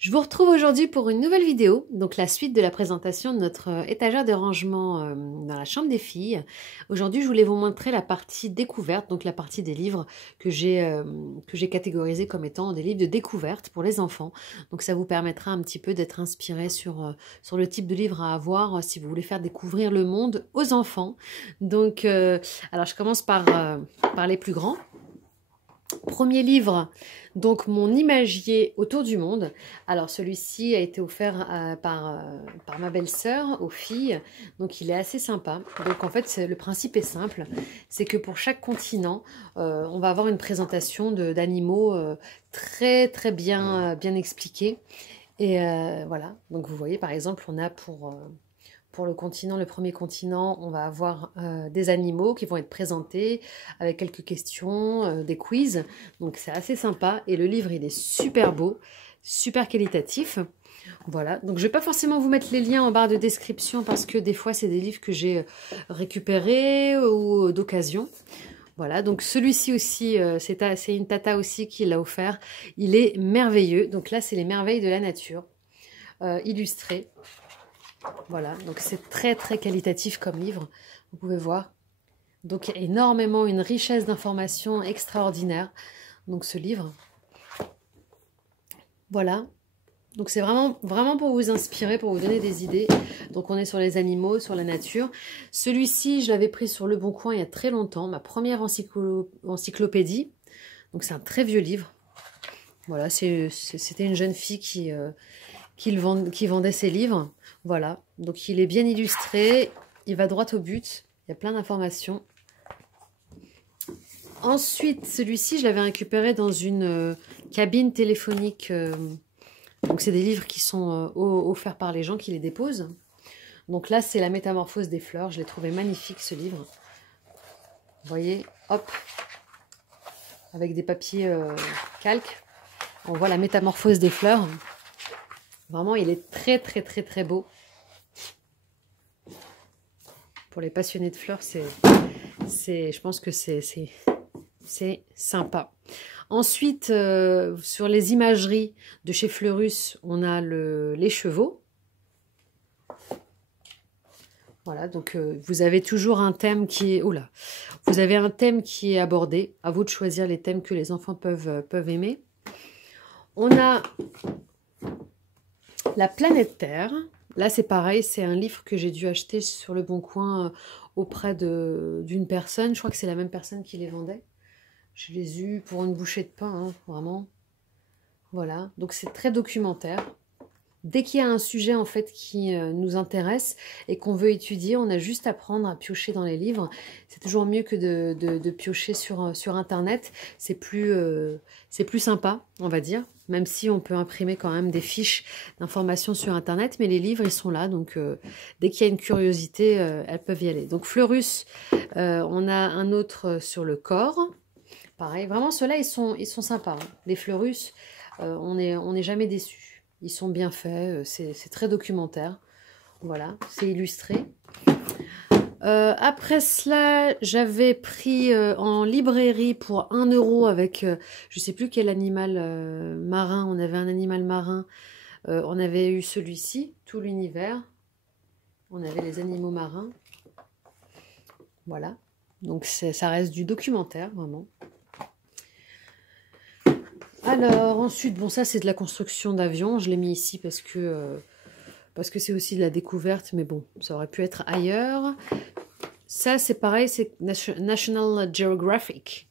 Je vous retrouve aujourd'hui pour une nouvelle vidéo, donc la suite de la présentation de notre étagère de rangement dans la chambre des filles. Aujourd'hui, je voulais vous montrer la partie découverte, donc la partie des livres que j'ai catégorisés comme étant des livres de découverte pour les enfants. Donc ça vous permettra un petit peu d'être inspiré sur le type de livre à avoir si vous voulez faire découvrir le monde aux enfants. Donc, alors je commence par les plus grands. Premier livre, donc mon imagier autour du monde. Alors celui-ci a été offert par ma belle-sœur aux filles, donc il est assez sympa. Donc en fait le principe est simple, c'est que pour chaque continent, on va avoir une présentation d'animaux très bien expliqués. Et voilà, donc vous voyez par exemple on a pour le premier continent, on va avoir des animaux qui vont être présentés avec quelques questions, des quiz. Donc c'est assez sympa et le livre il est super beau, super qualitatif. Voilà, donc je ne vais pas forcément vous mettre les liens en barre de description parce que des fois c'est des livres que j'ai récupérés ou d'occasion. Voilà, donc celui-ci aussi, c'est une tata aussi qui l'a offert. Il est merveilleux. Donc là, c'est les merveilles de la nature, illustrés. Voilà, donc c'est très qualitatif comme livre, vous pouvez voir. Donc il y a énormément, une richesse d'informations extraordinaire, donc ce livre. Voilà, donc c'est vraiment pour vous inspirer, pour vous donner des idées. Donc on est sur les animaux, sur la nature. Celui-ci, je l'avais pris sur Le Bon Coin il y a très longtemps, ma première encyclopédie. Donc c'est un très vieux livre. Voilà, c'était une jeune fille qui vendait ses livres. Voilà, donc il est bien illustré, il va droit au but, il y a plein d'informations. Ensuite, celui-ci, je l'avais récupéré dans une cabine téléphonique. Donc c'est des livres qui sont offerts par les gens qui les déposent. Donc là, c'est La Métamorphose des fleurs. Je l'ai trouvé magnifique, ce livre. Vous voyez, hop, avec des papiers calques. On voit la métamorphose des fleurs. Vraiment, il est très beau. Pour les passionnés de fleurs, je pense que c'est sympa. Ensuite, sur les imageries de chez Fleurus, on a les chevaux. Voilà, donc vous avez toujours un thème qui est... Oula, vous avez un thème qui est abordé. À vous de choisir les thèmes que les enfants peuvent aimer. On a La planète Terre. Là, c'est pareil, c'est un livre que j'ai dû acheter sur Le Bon Coin auprès d'une personne. Je crois que c'est la même personne qui les vendait. Je les ai eus pour une bouchée de pain, hein, vraiment. Voilà, donc c'est très documentaire. Dès qu'il y a un sujet en fait qui nous intéresse et qu'on veut étudier, on a juste à prendre, à piocher dans les livres. C'est toujours mieux que de piocher sur Internet. C'est plus sympa, on va dire. Même si on peut imprimer quand même des fiches d'informations sur Internet. Mais les livres, ils sont là. Donc, dès qu'il y a une curiosité, elles peuvent y aller. Donc, Fleurus, on a un autre sur le corps. Pareil, vraiment, ceux-là, ils sont sympas. Hein. Les Fleurus, on n'est jamais déçus. Ils sont bien faits, c'est très documentaire. Voilà, c'est illustré. Après cela, j'avais pris en librairie pour 1 € avec, je ne sais plus quel animal marin. On avait un animal marin. On avait eu celui-ci, tout l'univers. On avait les animaux marins. Voilà. Donc ça reste du documentaire, vraiment. Alors, ensuite, bon, ça, c'est de la construction d'avions. Je l'ai mis ici parce que c'est aussi de la découverte, mais bon, ça aurait pu être ailleurs. Ça, c'est pareil, c'est National Geographic.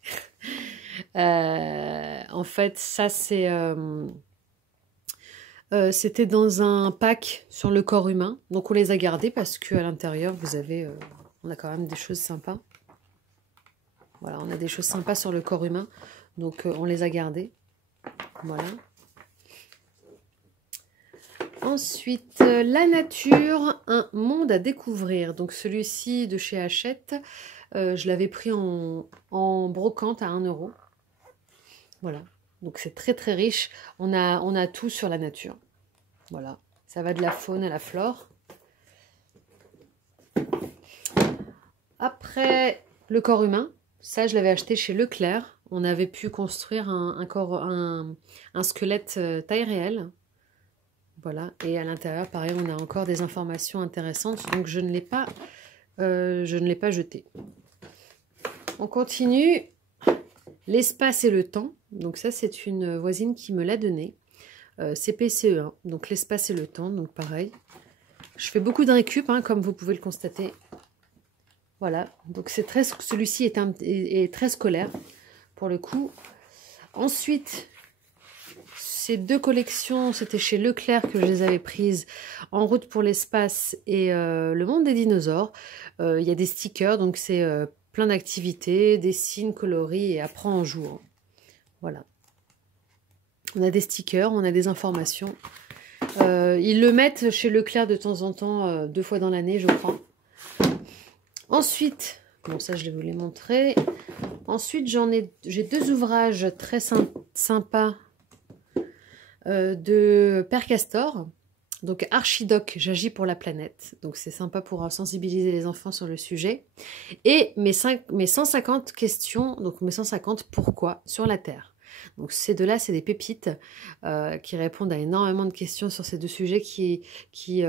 En fait, ça, c'était dans un pack sur le corps humain. Donc, on les a gardés parce qu'à l'intérieur, on a quand même des choses sympas. Voilà, on a des choses sympas sur le corps humain. Donc, on les a gardés. Voilà. Ensuite, La nature, un monde à découvrir. Donc celui-ci de chez Hachette, je l'avais pris en brocante à 1 €. Voilà. Donc c'est très riche. On a tout sur la nature. Voilà. Ça va de la faune à la flore. Après, le corps humain. Ça, je l'avais acheté chez Leclerc. On avait pu construire un squelette taille réelle. Voilà, et à l'intérieur, pareil, on a encore des informations intéressantes, donc je ne l'ai pas jeté. On continue. L'espace et le temps. Donc ça, c'est une voisine qui me l'a donné. CPCE1, donc l'espace et le temps, donc pareil. Je fais beaucoup de récup, hein, comme vous pouvez le constater. Voilà, donc c'est très, celui-ci est très scolaire, pour le coup. Ensuite, ces deux collections, c'était chez Leclerc que je les avais prises, En route pour l'espace et Le monde des dinosaures. Il y a des stickers, donc c'est plein d'activités, dessine, coloris et apprend en jouant. Voilà. On a des stickers, on a des informations. Ils le mettent chez Leclerc de temps en temps, 2 fois dans l'année, je crois. Ensuite, bon ça je vais vous les montrer. Ensuite, j'ai 2 ouvrages très sympas de Père Castor. Donc Archidoc, j'agis pour la planète. Donc c'est sympa pour sensibiliser les enfants sur le sujet. Et mes 150 questions, donc mes 150 pourquoi sur la Terre. Donc ces deux-là, c'est des pépites qui répondent à énormément de questions sur ces deux sujets qui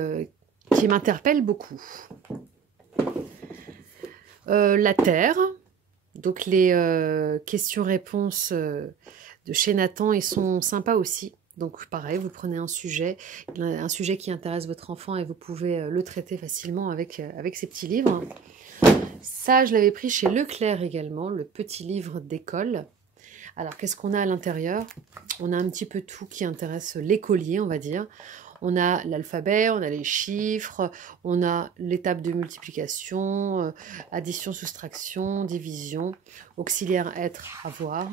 m'interpellent beaucoup. La Terre, donc les questions-réponses de chez Nathan, ils sont sympas aussi. Donc pareil, vous prenez un sujet qui intéresse votre enfant et vous pouvez le traiter facilement avec ces petits livres. Ça, je l'avais pris chez Leclerc également, le petit livre d'école. Alors, qu'est-ce qu'on a à l'intérieur? On a un petit peu tout qui intéresse l'écolier, on va dire. On a l'alphabet, on a les chiffres, on a l'étape de multiplication, addition, soustraction, division, auxiliaire être, avoir.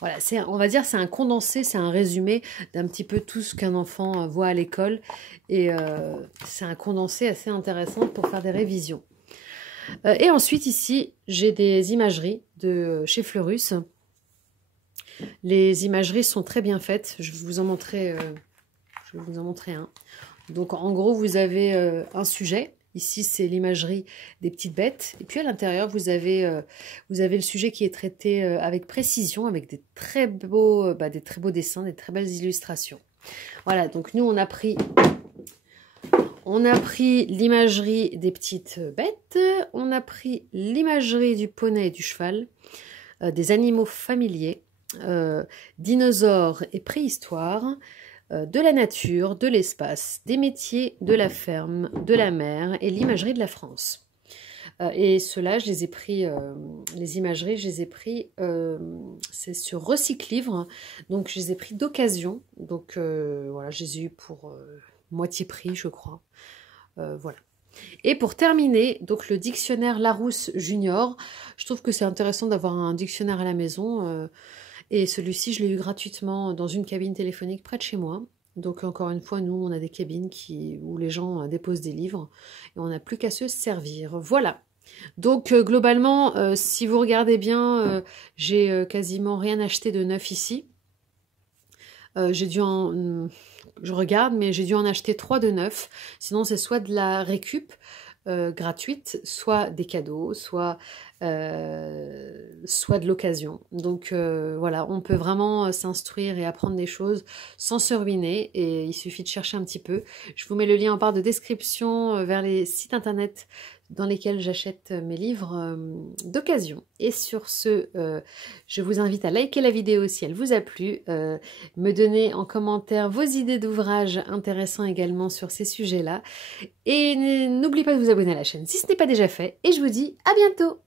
Voilà, on va dire c'est un condensé, c'est un résumé d'un petit peu tout ce qu'un enfant voit à l'école. Et c'est un condensé assez intéressant pour faire des révisions. Et ensuite, ici, j'ai des imageries de chez Fleurus. Les imageries sont très bien faites. Je vais vous en montrer un. Donc, en gros, vous avez un sujet. Ici, c'est l'imagerie des petites bêtes. Et puis, à l'intérieur, vous avez le sujet qui est traité avec précision, avec des très beaux dessins, des très belles illustrations. Voilà, donc nous, on a pris l'imagerie des petites bêtes. On a pris l'imagerie du poney et du cheval, des animaux familiers, dinosaures et préhistoire, de la nature, de l'espace, des métiers, de la ferme, de la mer et l'imagerie de la France. Et ceux-là, je les ai pris, les imageries, je les ai pris, c'est sur Recyclivre, donc je les ai pris d'occasion. Donc voilà, je les ai eu pour moitié prix, je crois. Voilà. Et pour terminer, donc le dictionnaire Larousse Junior, je trouve que c'est intéressant d'avoir un dictionnaire à la maison. Et celui-ci, je l'ai eu gratuitement dans une cabine téléphonique près de chez moi. Donc encore une fois, nous, on a des cabines où les gens déposent des livres et on n'a plus qu'à se servir. Voilà. Donc globalement, si vous regardez bien, j'ai quasiment rien acheté de neuf ici. Je regarde, mais j'ai dû en acheter 3 de neuf. Sinon, c'est soit de la récup gratuite, soit des cadeaux, soit de l'occasion. Donc voilà, on peut vraiment s'instruire et apprendre des choses sans se ruiner et il suffit de chercher un petit peu. Je vous mets le lien en barre de description vers les sites internet dans lesquels j'achète mes livres d'occasion. Et sur ce, je vous invite à liker la vidéo si elle vous a plu, me donner en commentaire vos idées d'ouvrages intéressants également sur ces sujets-là. Et n'oubliez pas de vous abonner à la chaîne si ce n'est pas déjà fait. Et je vous dis à bientôt!